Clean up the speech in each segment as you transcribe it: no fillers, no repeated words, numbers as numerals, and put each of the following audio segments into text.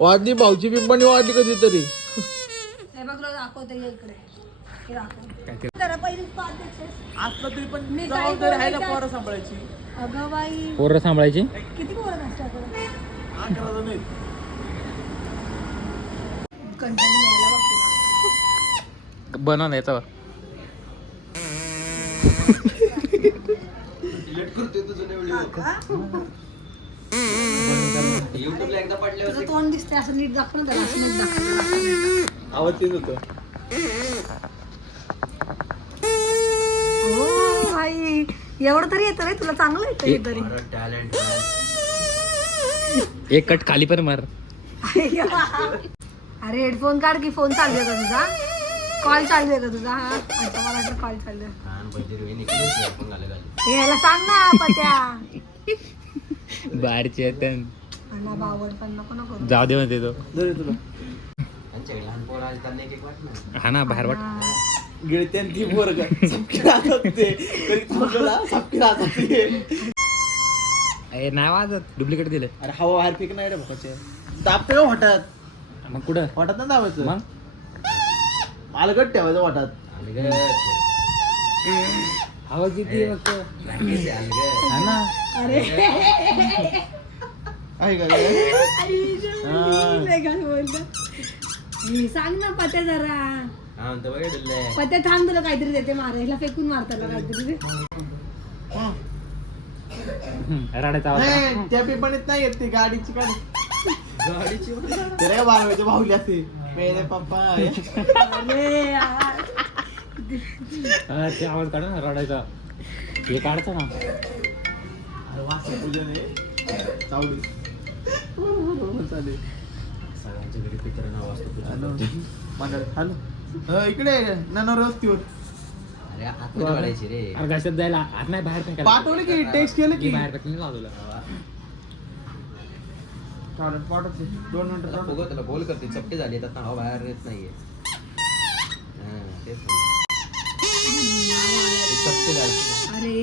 वाढली भाऊची पिंपणी वाढली कधीतरी. असलं तरी पण जबाबदारी आहे ना पोरं सांभाळायची. अगं बाई पोरं सांभाळायची. किती पोरं असतात कंटेंट मिळायला बघते बनव ना याचा. तुझं तोंड दिसतंय असं नीट दाखव ना त्याला, असं नीट दाखव. आवाज येत होतं. हो भाई एवढं तरी येतं रे तुला, चांगलं येतं हे तरी. एक कट खाली पण मार. अरे हेडफोन काढ की, फोन चालू आहे का तुझा? कॉल चालू आहे का तुझा? हा अच्छा मला वाटलं कॉल चालू आहे. हे याला सांग ना पत्या. बाहेरचे अण्णा बावड पण नको नको करू. जाऊ दे म्हणते तो. तुला हा ना बाहेर वाट. गिळत्यान ती पोरग सबकी राहतात ते. कधी थांबला सबकी राहतात ते. नाही वाजत, डुप्लिकेट दिलं. अरे हवा बाहेर फेक नाही रे भोकाचे. दाबते का होटात? मग कुठं होटात ना दाबायचं. मग अलगट ठेवायचं होटात. आवाज येते फक्त. हा ना. अरे आहे का लय घाण बोलतो. हे सांग ना पत्या जरा. पत्या थांब, तुला काहीतरी देते मारायला, फेकून मारताना काहीतरी दे. रडायचा आवाज. नाही, त्या पेपणीत नाही येत ती गाडीची गाडी. त्याला काय बाळवायचं भाऊली असते. मेरे पप्पा. अरे यार. ते आवाज काढ ना रडायचा. हे काढतो ना. अरे वासू पूजन आहे. चावडी. चालेल. हॅलो इकडे नाना रस्त्यावर. अरे घशात जायला आत नाही, बाहेर पण पाठवलं की टेक्स्ट केलं की बाहेर पण लावलं. पाठवते 2 मिनिटं. त्याला बोल करते, चपटे झाले आता हवा बाहेर येत नाहीये. चपटे झाले. अरे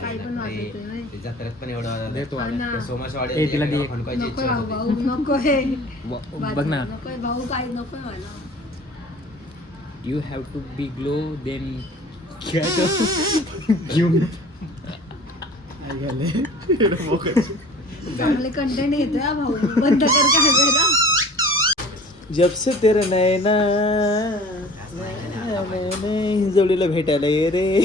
काय पण वाजवतोय व्हय. ते जत्रेत पण एवढं देतो हा ना. सोमासवाडी तिला दे. फणकायची नको इच्छा भाऊ, होती. भाऊ नको हे. बघ ना. नकोय भाऊ, काय नकोय मला. You have to be glow then घेऊन. चांगले कंटेंट येतोय हा भाऊ, बंद कर काय वेळा. जब से तेरे नैना हिंजवडीला भेटायला ये रे.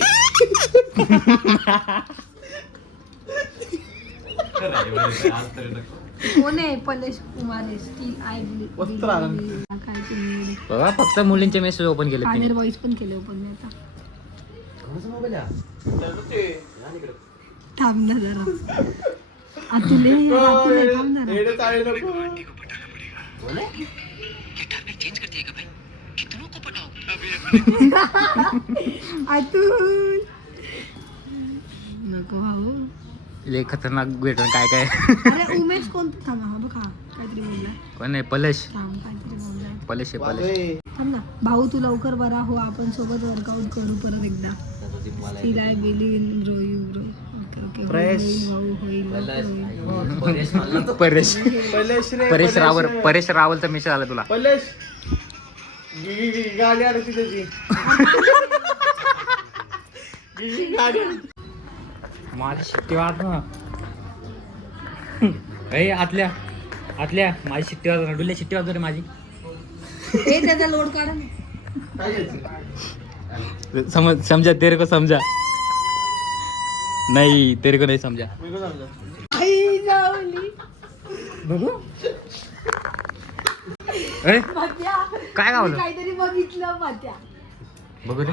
कोण आहे पलेश कुमारेश की आय वस्त्र आनंद. काय तुम्ही बघा फक्त मुलींचे मेसेज ओपन केले पानेर तिने. बॉईज पण केले ओपन मी आता. कोणाचा मोबाईल आहे हा? थांब ना जरा. अतुले अतुले थांब जरा. येडे चाळे नको. अतुल नको भाऊ. लय खतरनाक भेटून काय काय. अरे उमेश कोणतं? थांब हा बघा काहीतरी बोलला. कोण आहे पलेश. थांब काहीतरी बोललाय. पलेश आहे पलेश. थांब ना भाऊ, तू लवकर बरा हो, आपण सोबत वर्कआउट करू परत एकदा. Still I believe in grow you grow. Okay, okay. Fresh. भाऊ होईल. परेश पलेश रे. परेश रावल. परेश रावलचा मेसेज आला तुला. पलेश गाडी आली त्याची. गाडी. माझी शिट्टी वाट ना. आतल्या माझी शिट्टी वाजव ना. डुल्या शिट्टी वाजव रे माझी. हे त्याचा लोड काढा ना. काय घ्यायचं? समझा तेरे को समझा नहीं, तेरे को नहीं समझा. मी काय सांगतो? आई जावली. बघू काय मी गावलं. काहीतरी बघितलं पत्या. बघू रे.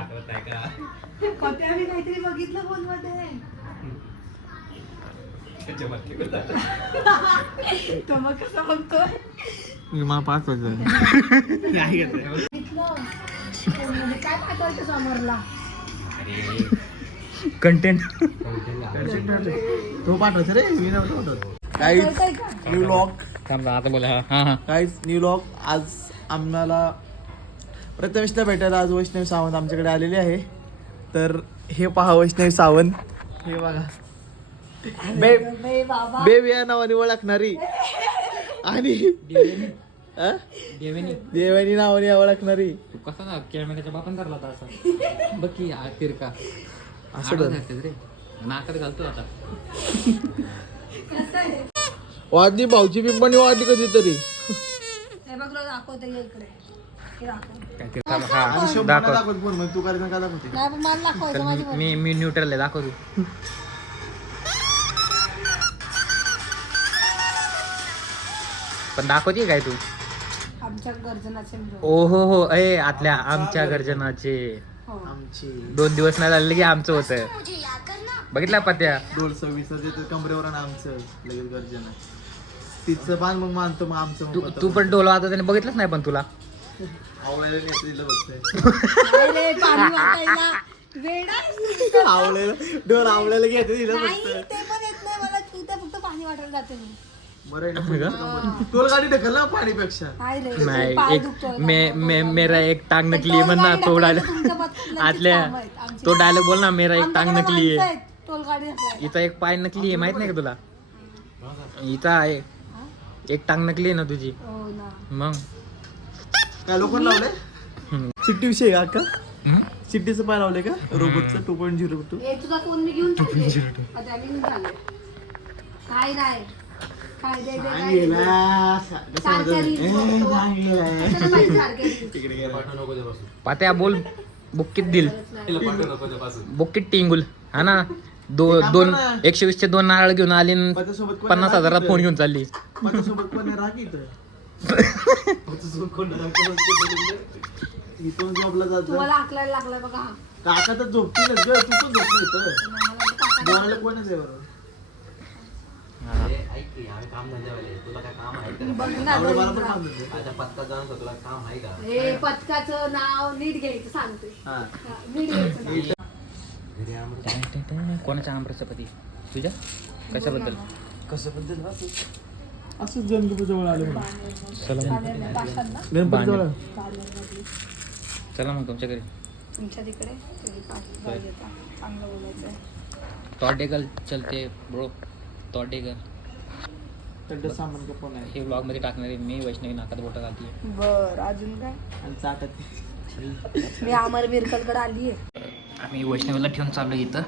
पत्या मी काहीतरी बघितलं फोन मध्ये. तो मग कसं बघतोय? मी मला 5 वाजता. बघितलं फोन मध्ये. काय पाठवायचं समोरला? कंटेंट तो पाठवतो रे. मी नाही पाठवत. कळतंय का? New log. थांबा आता बोला. हा हा काहीच न्यू लॉग. आज आम्हाला प्रथमेशला भेटायला आज वैष्णवी सावंत आमच्याकडे आलेली आहे. तर हे पहा वैष्णवी सावंत. हे बघा बे बाबा बेबी या नावाने ओळखणारी आणि हा? देवेनी देवानी नावाने ओळखणारी. तू कसा ना कॅमेऱ्याच्या बापन धरला होता असा बघ की तिरका असं बघ. रे नाकात घालतो आता कसं आहे वाढली भाऊची पिंपणी वाढली कधीतरी. हे बघ तुला दाखवते ये इकडे हे दाखव काय ते थांब, हा, आणि शंभरला दाखव दाखवत फोन मध्ये तू कार्यक्रम का दाखवते. नाही पण मला दाखवायचं माझी चल, मी न्यूट्रल आहे दाखव तू पण दाखवते काय तू आमच्या गर्जनाचे ओ हो अय आतल्या आमच्या गर्जनाचे हो आमची 2 दिवस नाही झाले की आमचं होतं बघितला पत्या डोल 26 देतो कमरेवर आणि आमचं लगेच गर्जना. तिचं पान मग मानतो मग आमचं मग पता तू पण डोला आता त्याने बघितलंच नाही पण तुला आवळायला नेत दिलं बघतोय. अरे पाणी वाटायला वेडा आहेस तू. आवळायला डोल आवळायला घेते दिलं नाही बघतोय. ते पण येत नाही मला तू तर फक्त पाणी वाटायला जाते मी बरं आहे ना टोल गाडी ढकल ना पाणीपेक्षा. नाही रे नाही पाय एक दुखतोय मेरा एक टांग नकली म्हण ना तो डायलॉग आतल्या तो डायलॉग बोल ना मेरा एक टांग नकली आहे टोलगाडी इथं एक पाय नकली आहे माहित नाही का तुला इथं आहे एक टांग नकली आहे ना तुझी हो ना मग काय लोक लावले चिट्टी विषय का अक्का. चिट्टीचं पाय लावले का रोबोटचं 2.02. हे तुझा फोन मी घेऊन चालले आता मी घेऊन चालले काय नाही काय दे दे काय दे. सारख्या reels बघतो. कशाला पाहिजे सारख्या reels? पात्या बोल बुक्कीत दिल बुक्कीत टिंगुल हा ना 120 चे 2 नारळ घेऊन आली न माझ्यासोबत 50,000 फोन घेऊन चालली माझ्यासोबत कोण राख इथं. इथून जॉबला जात तुम्हाला आकलायला लागलाय बघा हा. काका तर झोपतीलच ग तू पण झोप इथं मला वाटलं काका- बोलायला कोणच आहे बरोबर. ऐक की आम्ही काम धंद्यावाले तुला काय काम आहे का? बघ ना आवडे मला पण दरिद्रा. काम देते. आता पत्ता जाणतो तुला काम आहे का? हे पथकाचं नाव नीट घ्यायचं सांगते हा. हा, नीट घ्यायचं नाव. घरी आम्हाला कोणाच्या आमरसपती तुझ्या कशाबद्दल कसं बद्दल असंच गणपती जवळ आले म्हणून. पाण्याला टाकाल ना गणपती जवळ पाण्यामध्ये. चला मग तुमच्या घरी तुमच्या तिकडे तुम्ही पाठ येता चांगलं बोलायचं तोडेगल चलते ब्रो तोडेगल त्यांचं सामान का फोन आहे हे ब्लॉग मध्ये टाकणारे मी वैष्णवी नाकात बोटा घालते बर अजून काय आणि चाटत मी अमर बिरकलकडे आली आहे आम्ही वैष्णवीला ठेवून चाललो इथं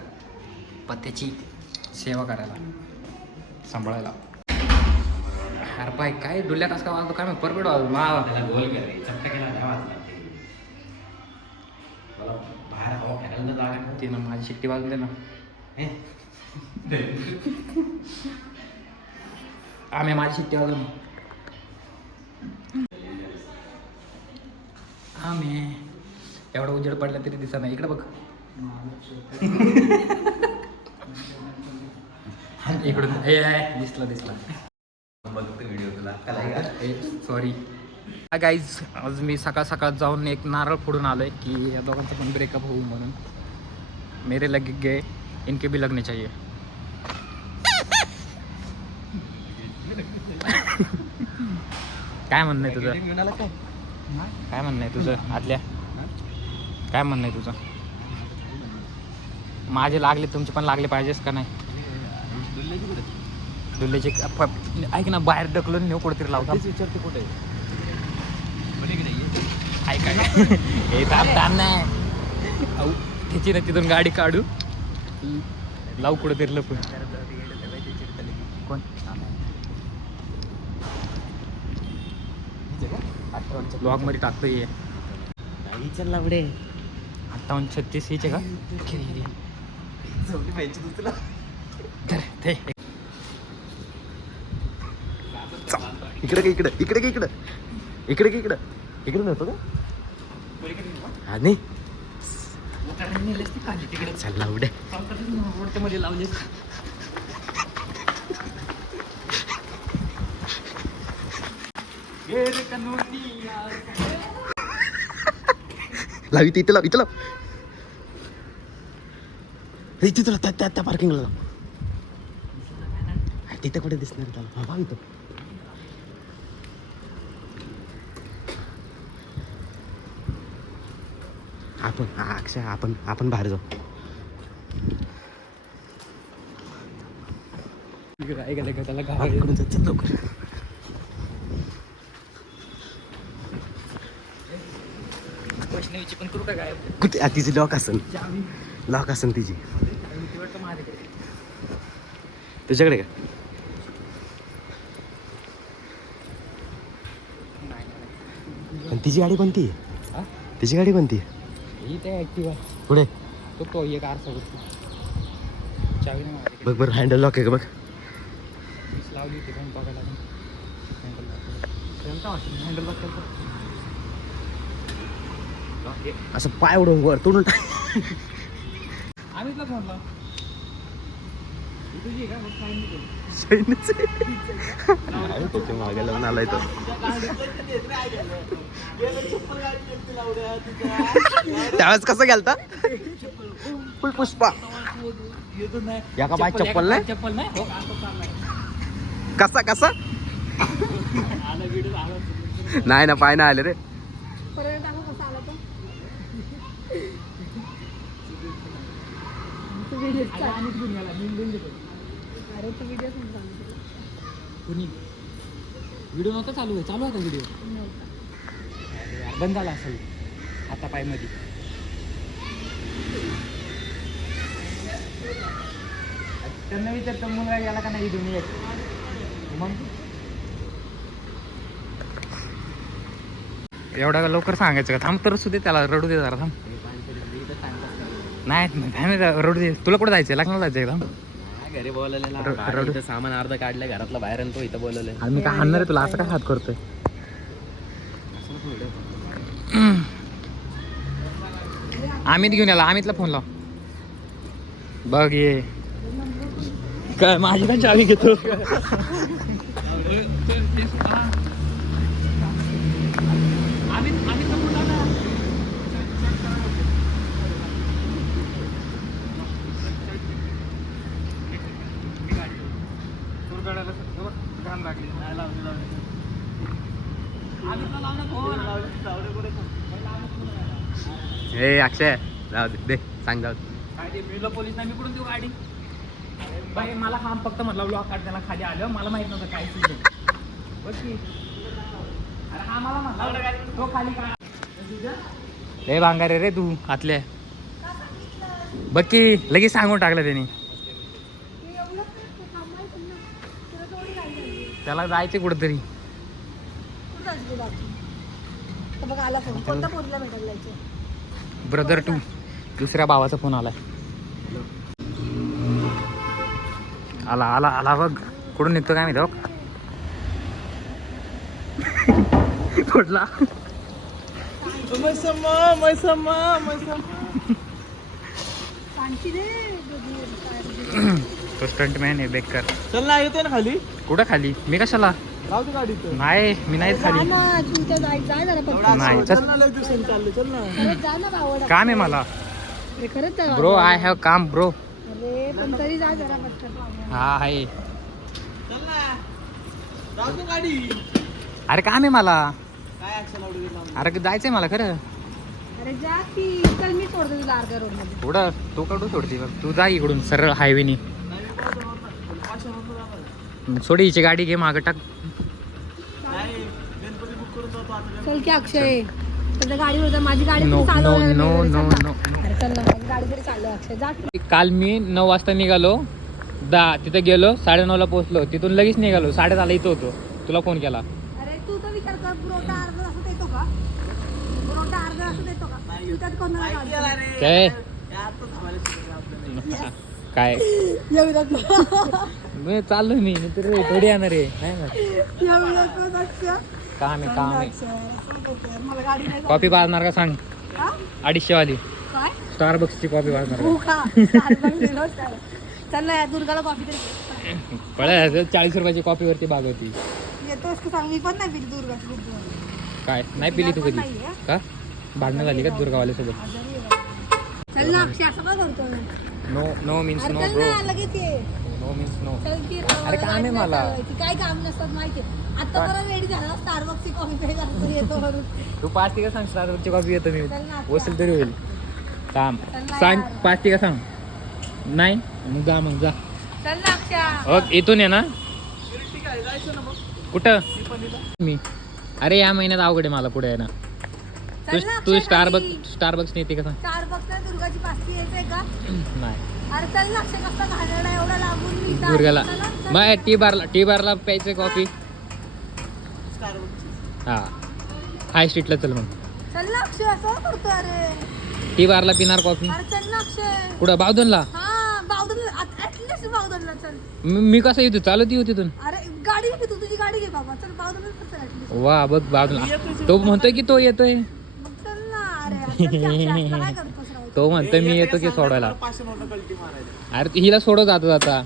पत्त्याची सेवा करायला सांभाळायला अरे बाय काय डुल्या तास का वाजतो काय मी परपेड गोल केला चपटा केला बाहेर हवा फिरायला जागा ते ना माझी शिट्टी वाजून दे ना आम्ही माझी शिट्टी वाजून आम्ही एवढा उजेड पडला तरी दिसत नाही इकडे बघ इकडून दिसला बघतो व्हिडिओ तुला सॉरी गाईज आज मी सकाळ सकाळ जाऊन एक नारळ फोडून आलोय की या दोघांचा पण ब्रेकअप होऊ म्हणून मेरे लगे गए इनके भी लगने चाहिए काय म्हणणं आहे तुझं काय म्हणणं आहे तुझं आतल्या काय म्हणणं आहे तुझं माझे लागले तुमचे पण लागले पाहिजेस का नाही दुल्ल्याचे ऐक ना बाहेर ढकलून नेऊ कुठेतरी लावता विचारते कुठे ऐका हे ताप नाही अहो त्याची ना तिथून गाडी काढू लावू कुठेतरी लपून कोण ब्लॉग मध्ये टाकतोय चल लावडे 58-36 हिचे का इकडे इकडे इकडे इकडे इकडे इकडे इकडे नव्हतं का हा नाही चल लावडे मध्ये लावले लाव इथे लाव इथे लाव तिथं त्या पार्किंगला लाव तिथे कुठे दिसणार त्याला हा इथं आपण अक्षय आपण बाहेर जाऊ ऐका त्याला हा, गावाला इकडून चल, चल लवकर. वैष्णवीची पण करू का काय कुठे तिची लॉक असन तिची माझ्याकडे तुझ्याकडे का आणि तिची गाडी कोणती आहे? हा? तिची गाडी कोणती आहे? ही ते ॲक्टिवा पुढे तो एक आरसा बघतो चावी नाही माझ्याकडे बघ बरं हँडल लॉक आहे का बघ मीच लावली होती पण बघायला हँडल लॉक असं पाय उडून वर तोडून टाक आम्ही तुला फोन लाव तुझी का मग काय नाही त्याच्या मागे लावून आलाय तो त्यावेळेस कसं गेलता फुल पुष्पा या का बाय चप्पल नाही चप्पल नाही हो, असं चाललाय. कसा कसा आला व्हिडिओ आला नाही ना पाय नाही आले रे पर्यंत टाकू कसा आला तो व्हिडिओ आणि दुनियाला मी लिहून देतो अरे तू व्हिडिओ सांगितलं कुणी व्हिडिओ नव्हता चालू आहे चालू होता व्हिडिओ बंद झाला असेल हातापायमध्ये त्यांना विचारतो मुलगा गेला का नाही दुनियेत मग एवढा लवकर सांगायचं का थांब तर सुद्धा त्याला रडू दे जरा थांब नाही रडू दे तुला कुठं जायचं लग्नाला जायचं थांब घरी बोलवलेलं सामान अर्ध काढलं घरातलं बाहेर आणि तो इथं बोलवलं आणि मी काय हाणणार आहे तुला असं काय हात करतोय अमित घेऊन याला अमितला फोन लाव बघ ये काय माझी पण चावी घेतो हे अक्षय जाऊ दे सांग जाऊ काय ते मिळलं पोलीस मी कुठून देऊ गाडी बाई मला हा फक्त म्हटलं ब्लॉक काढ त्याला खाली आलं मला माहित नव्हतं काय सीन बघ की अरे हा मला म्हटला तो खाली काढ हे भांगारे रे तू आतल्या बघ की लगेच सांगून टाकलं त्याने त्याला जायचं कुठंतरी बघ आला फोन कोणत्या पोरीला भेटायला जायचं ब्रदर टू दुसऱ्या भावाचा फोन आलाय आला आला आला बघ कुठून निघतो काय माहिती कुठला सांगशी रे तो स्टंटमॅन आहे बेकर चल ना येते ना खाली कुठं खाली मी कशाला राहू दे गाडीत नाही मी नाहीच जा खाली ना तू तर जाय जरा पटकन नाही चल ना लय दिवसांनी चालले चल ना खरंच जा ना भावडा काम आहे मला अरे खरंच जा ब्रो आय हॅव काम ब्रो अरे पण तरी जा जरा पटकन हा आहे चल ना राहू दे गाडी अरे काम आहे मला काय ऍक्शन आवडू गेला अरे जायचंय मला खरं अरे जा की चल मी सोडतो तुला अर्ध्या रोड मध्ये पुढं तू कडू सोडते बघ तू जा इकडून सरळ हायवेनी सोडी हिची गाडी घे मागं टाक नाही गणपती बुक करून जातो आता चल की अक्षय त्याच्या गाडीवर जा माझी गाडी नो पण नो चालवायला नो नाही नो रे, चल नो ना. अरे चल ना माझी गाडी तरी चालू अक्षय जा की. काल मी 9 वाजता निघालो तिथे गेलो 9:30ला पोहोचलो तिथून लगेच निघालो 10:30ला इथं होतो तुला फोन केला अरे तू तर विचार कर पुरवठा अर्धा तासात येतो का पुरवठा अर्धा तासात येतो का तू त्यात कोणाला गाडी काय काय येऊयात ना मी चाललो मी तर थोडी येणार आहे नाही ना येऊयात ना अक्षय काम आहे काम आहे अक्षय, असं नको कर. मला गाडी नाही कॉफी पाजणार का सांग हा? 250 वाली काय स्टारबक्सची कॉफी पाजणार हो का Starbucks दिलं होतं. चल ना या दुर्गाला कॉफी तरी दे. पळ 40 रुपयाची कॉफीवरती बाग होती येतोस का सांग मी पण नाही पिली दुर्गाची दूध. काय नाही पिली तू कधी नाहीये. का भांडणं झाली का दुर्गावाल्यासोबत आजारी आहे बा. चल ना अक्षय असं का करतो नो नो मीन्स अरे नो चल ब्रो ना लगेच ये नो मीन्स नो चल की अरे काम आहे मला. काय काम नसतात माहितीये आता बरं रेडी झाला स्टारबक्सची कॉफी पे करतो येतो म्हणून तू 5 तिघा सांग स्टारबक्सची कॉफी येतो मी चल ना. वसूल तरी होईल काम चल ना सांग यार. 5 तिघा सांग नाही मग जा चल ना अक्षय. ओके इथून आहे ना ठीक आहे जायचं ना मग कुठं टिपणीला. मी अरे या महिन्यात अवघड आहे मला पुढे आहे ना चल ना तू अक्षय खाली. स्टारबक्स नेते का सांग? स्टारबक्सला दुर्गाची पास्ती यायचंय का? नाही अरे चल ना अक्षय कसला घाणेरडा आहे, एवढा लांबून मी इथं दुर्गाला आलो. चला, चल. मग टी बारला प्यायचं कॉफी स्टारबक्सची. हा हाय स्ट्रीटला चल मग चल ना अक्षय असं करतो अरे. टी बारला पिणार कॉफी अरे चल ना अक्षय. कुठं बावधनला हा बावधनला ऍटलीस्ट बावधनला चल. मी कसं येतो चालत येऊ तिथून अरे गाडी घे तू, तुझी गाडी घे बाबा. चल बावधनला चल ऍटलीस्ट. वा बघ बावधनला तो म्हणतोय की तो येतोय मग चल ना अरे. आता चल की अक्षय, असलं काय करतोस राव? तो म्हणतोय मी येतो की सोडायला 500 नोटं कल्टी मारायला. अरे हिला सोडव जातो आता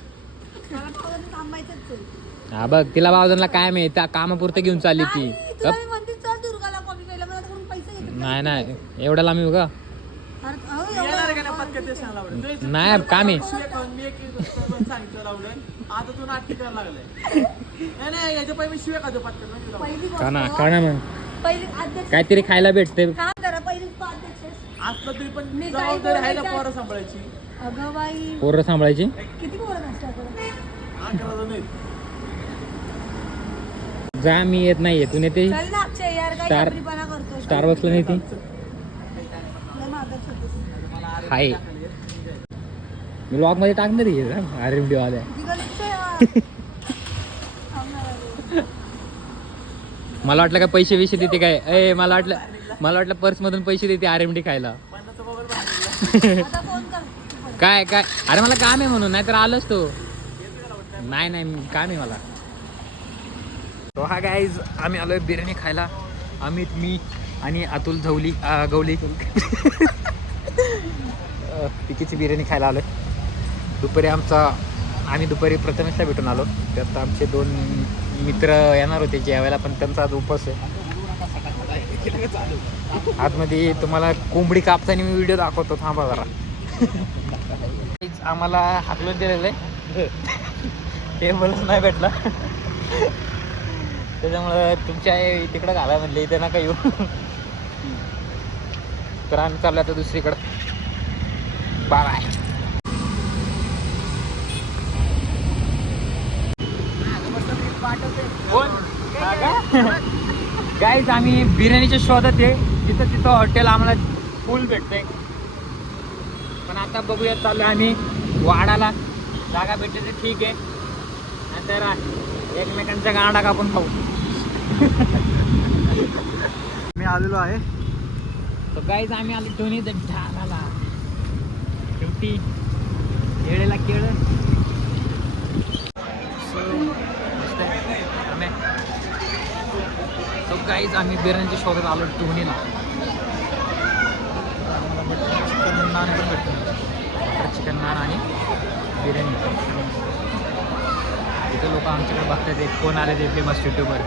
मला बावधनला थांबायचंच आहे. हा बघ तिला बावधनला काय माहिती त्या कामापुरतं घेऊन चालली ती नाही, तुला मी म्हणते चल दुर्गाला कॉफी प्यायला, मला कडून पैसे घेते. नाही नाही एवढा लांब येऊ का अरे, अहो, येणार आहे का एवढं- नाही पत्त्यात ते सांग लावलं. तू- नाही काम आहे शिव्या खाऊन मी एक सांगितलं लावलं. आता तू नाटकी करायला लागलाय. नाही याच्या पहिले मी शिव्या खातो पत्त्यात नाही तुला. पहिली का ना गोष्ट, का ना मग पहिली अध्यक्ष काहीतरी खायला भेटते थांब जरा, पहिली तू अध्यक्ष आहेस. असलं तरी पण मी काय जबाबदारी आहे ना बोलायचं? पोरं सांभाळायची. अगं बाई पोरं सांभाळायची किती पोरं असतात 11 जण आहेत. जा मी येत नाहीये तू नेते चल ना अक्षय यार, काय स्टार- चपरीपणा करतोय. स्टारबक्सला नेते लय मागत होतीस. हाय मी ब्लॉग मध्ये टाकणार आहे अरे व्हिडिओ आलाय तिकडे लक्ष आहे. थांबणार आहे. मला वाटलं काय पैसे विषय देते काय ए मला वाटलं पर्स मधून पैसे देते RMD खायला पन्नासचा मोबाईल बाहेर आता फोन कर तू पण. काय काय अरे मला काम आहे म्हणून नाहीतर आलोच तो नाही काम आहे मला तो हा गाईज आम्ही आलोय बिर्याणी खायला अमित मी आणि अतुल गवली पिकीची बिर्याणी खायला आलोय दुपारी आम्ही दुपारी प्रथमेशला भेटून आलो त्यात आमचे 2 मित्र येणार होते जेवायला पण त्यांचा आज उपवास आहे आतमध्ये तुम्हाला कोंबडी कापताना मी व्हिडिओ दाखवतो थांबा जरा आम्हाला हाकलून दिलेलं आहे टेबलच नाही भेटला त्याच्यामुळं तुमच्या तिकडं घाला म्हणले इथे नका येऊ तर आम्ही चाललो आता दुसरीकडं बाय गाईज आम्ही बिर्याणीच्या शोधात आहे तिथं हॉटेल आम्हाला फुल भेटतंय पण आता बघूया चालू आम्ही वाडाला जागा भेटली तर ठीक आहे नंतर एकमेकांच्या गांडा कापून खाऊ मी आलेलो आहे. तर गाईज आम्ही आलो दोन्ही ढाणाला शेवटी केळेला केळ सो गाईज आम्ही बिर्याणीच्या शोधात आलो दोन्हीला चिकन नान पण भेटतो चिकन नान आणि बिर्याणी इथे लोक आमच्याकडे बघतात कोण आले ते फेमस यूट्यूबर